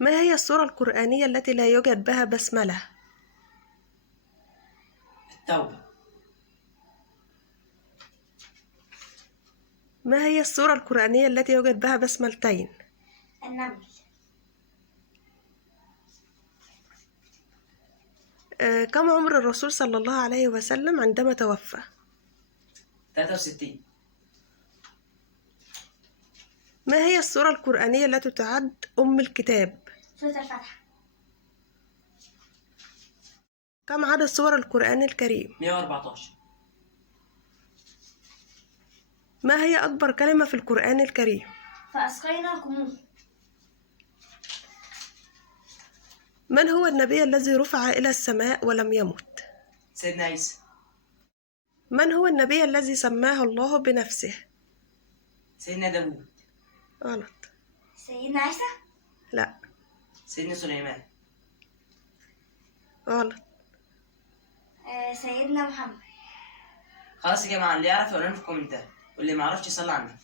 ما هي السورة القرآنية التي لا يوجد بها بسملة؟ التوبة. ما هي السورة القرآنية التي يوجد بها بسملتين؟ النمل. كم عمر الرسول صلى الله عليه وسلم عندما توفى؟ 63. ما هي السورة القرآنية التي تعد أم الكتاب؟ سورة الفتح. كم عدد سور القرآن الكريم؟ 114. ما هي أكبر كلمة في القرآن الكريم؟ فأسقيناكموه. من هو النبي الذي رفع إلى السماء ولم يمت؟ سيدنا عيسى. من هو النبي الذي سماه الله بنفسه؟ سيدنا داوود. غلط. سيدنا عيسى. لا. سيدنا سليمان. غلط. سيدنا محمد. خلاص يا جماعة، اللي يعرف يقول لنا في الكومنتات واللي ما يعرفش يصلي على النبي.